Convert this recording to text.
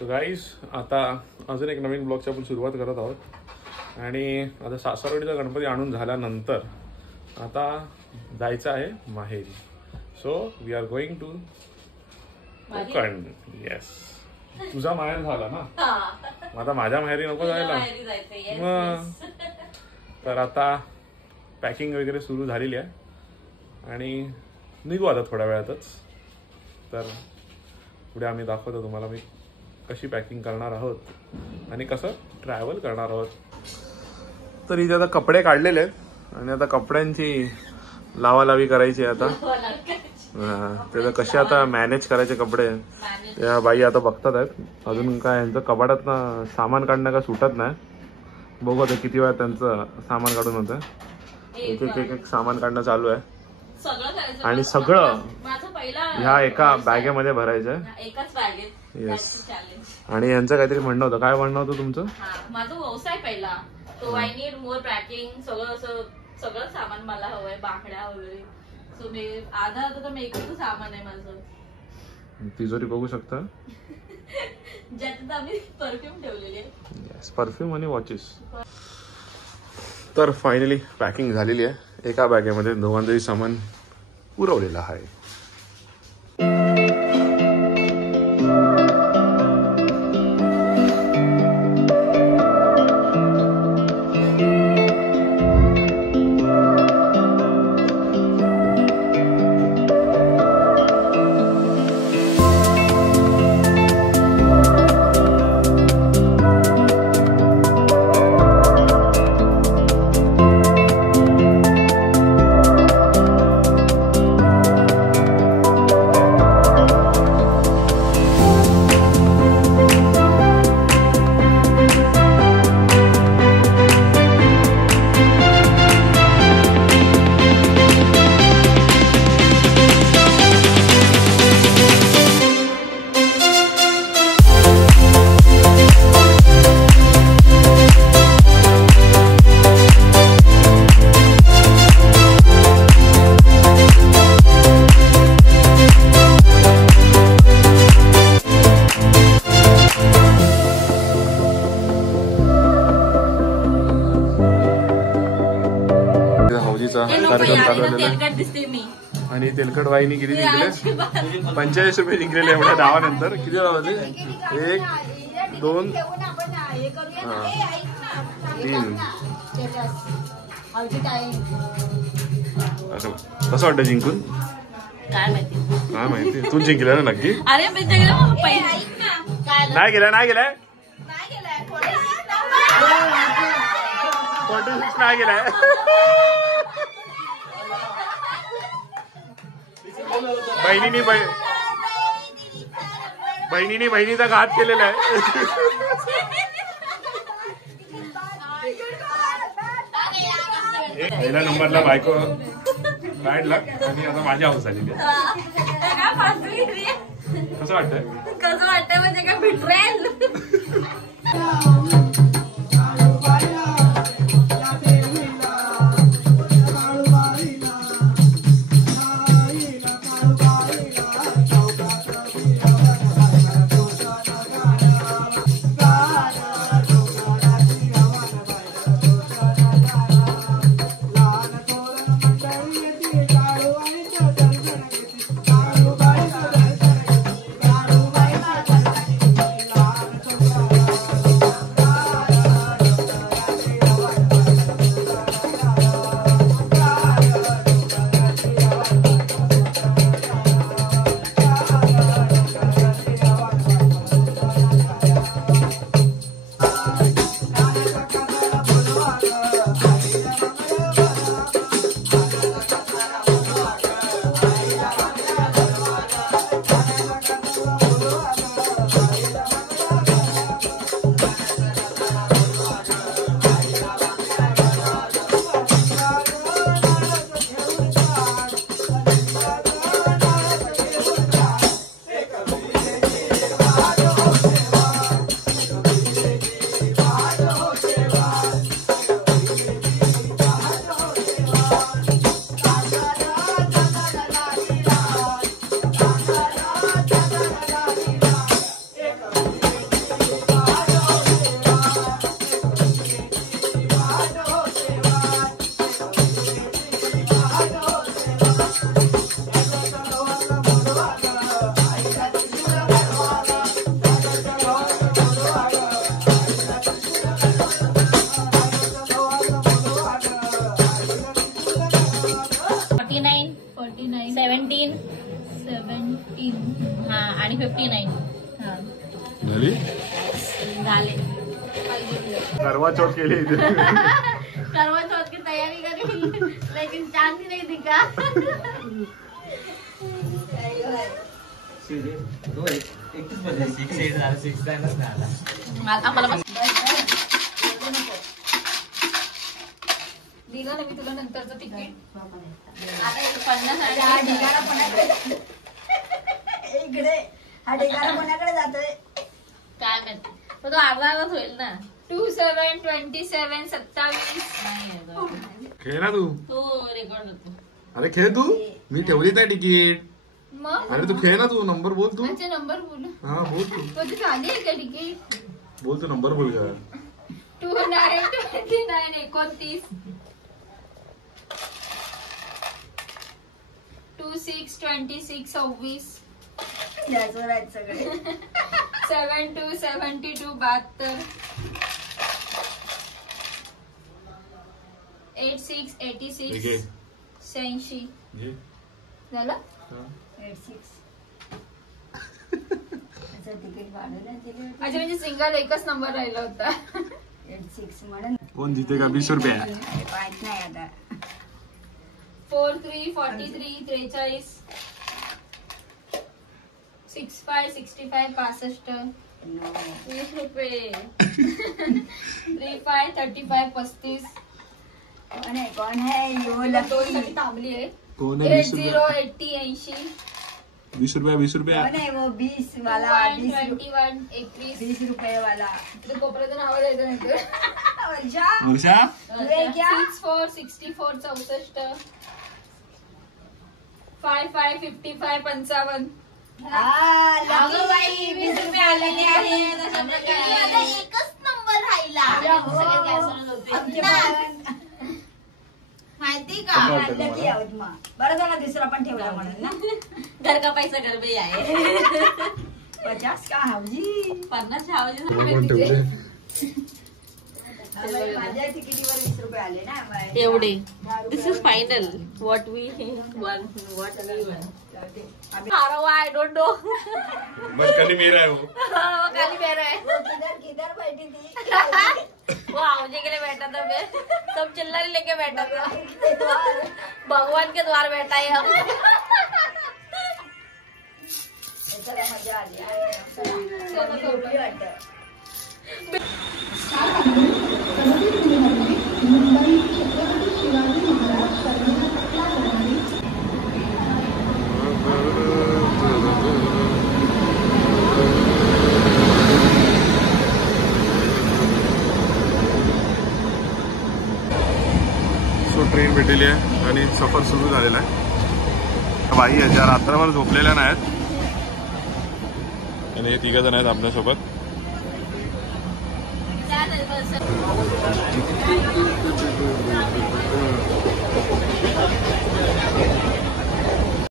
So guys आता अजून एक नवीन ब्लॉगची आपण सुरुवात करत आहोत आणि आता सासरवाडीचा गणपती आणून झाल्यानंतर आता जायचं आहे माहेरी. So we are going to Konkan. Yes, तुझा माहेर झाला ना, आता माझ्या माहेरी नको जायला. तर आता पॅकिंग वगैरे सुरू झालेली आहे आणि निघू आता थोड्या वेळातच. तर पुढे आम्ही दाखवतो तुम्हाला मी कशी पॅकिंग करणार आहोत आणि कसं ट्रॅव्हल करणार आहोत. तर इथे आता कपडे काढलेले आहेत आणि आता कपड्यांची लावालावी करायची आता. त्याचं कसे आता मॅनेज करायचे कपडे या बाई आता बघतात आहेत. अजून काय यांचं कपाटात ना सामान काढणं का सुटत नाही. बघू आता किती वेळा त्यांचं सामान काढून होतं. एक एक सामान काढणं चालू आहे आणि सगळं ह्या एका बॅगेमध्ये भरायचं. येस. आणि यांचं काहीतरी म्हणणं होतं. काय म्हणणं होतं तुमचं? माझा व्यवसाय पहिला तो आय नीड मोर पॅकिंग. सगळं सामान मला हवंय, बाकड्या वगैरे. सो मी आधा तर मेकअपचं सामान आहे माझं. तिजोरी बघू शकता ज्याच्यात आम्ही परफ्यूम ठेवलेले. येस, परफ्यूम आणि वॉचेस. तर फायनली पॅकिंग झालेली आहे. एका बॅगेमध्ये दोघांचंही सामान पुरवलेलं आहे. कार्यक्रम चालवलेला आणि तेलकट वाहिनी किती जिंकले? 45 रुपये जिंकलेले एवढ्या धावानंतर. किती धावाले? 1 2 3. कसं वाटतं जिंकून? काय माहिती तू जिंकले ना नक्की? अरे नाही गेलाय नाही गेलाय 46 नाही गेलाय. बहिणीचा घात केलेला आहे. पहिल्या नंबरला बायको काढला आणि आता माझी हाऊस झालेली आहे. कसं वाटतंय म्हणजे काय बिट्रेल. झाली झाले करवा चौथ केली इथे करवा चौथ की तैयारी करी लेकिन चांद नहीं दिखा आम्हाला बस दिलं ना मी तुला नंतरचं तिकीट. आता 50 हा ढिगारा कोणाकडे इकडे हा ढिगारा कोणाकडे जातोय काय माहिती पण तो अर्धा होईल ना 27, 27, 27. नाही खेळ ना तू तो रेकॉर्ड होतो अरे खेळ तू मी ठेवलीच नाही तिकीट मग अरे तू खेळ ना तू नंबर बोल तू अच्छा नंबर बोल. हा बोल तू तुझी झाली आहे का तिकीट? बोल तू नंबर बोल का 29, 29, 29. 26, 26, 26. याचं राहत सगळे 72, 72, 72. 86, 86, 86. घे झालं? हा. 86 त्याचं तिकीट वाढवलं तिथे अच्छा म्हणजे सिंगल एकच नंबर राहिला होता. 86 म्हणून कोण जितेगा 20 रुपया पाहत नाही आता 4, 3, 43, 43. 65, 65, 65. 20 रुपये 35, 35, 35. कौन है यो दोन लकी साठी थांबली आहे. कोण आहे 80, 80, 80. 20 रुपया 20 रुपया कौन है वो 20 वाला 21, 21. 20 रुपये वाला ते कोपऱ्यातून आवाज येतो नाही वर्षा वर्षा तुझे क्या 64, 64, 64. 55, 55, 55. अगं बाई 20 रुपये आलेले आहेत अशा प्रकारे आता एकच नंबर राहिला सगळे गॅसवरच होते माहिती का लकी आहोत मग बरं झालं दुसरा पण ठेवला म्हणून ना घर का पैसा घर पे आहे 50 का हावजी 50 छावले कोण ठेवले माझ्या तिकिटीवर 20 रुपये आले ना बाय. एवढे 10 रुपये this is final what we want what we want आम्ही- हारो आई डोंट नो बस कधी मेरा है वो खाली मेरा है वो किधर बैठी थी वो आवजे के लिए बैठा था मैं सब चिल्लर लेके बैठा था भगवान के द्वार बैठा है हम चला मजा आली झोपली वाटतं ट्रेन भेटलेली आहे आणि सफर सुरू झालेला आहे. बाई आहे ज्या रात्रभर झोपलेल्या नाहीत आणि हे 3 जण आहेत आपल्यासोबत. क्या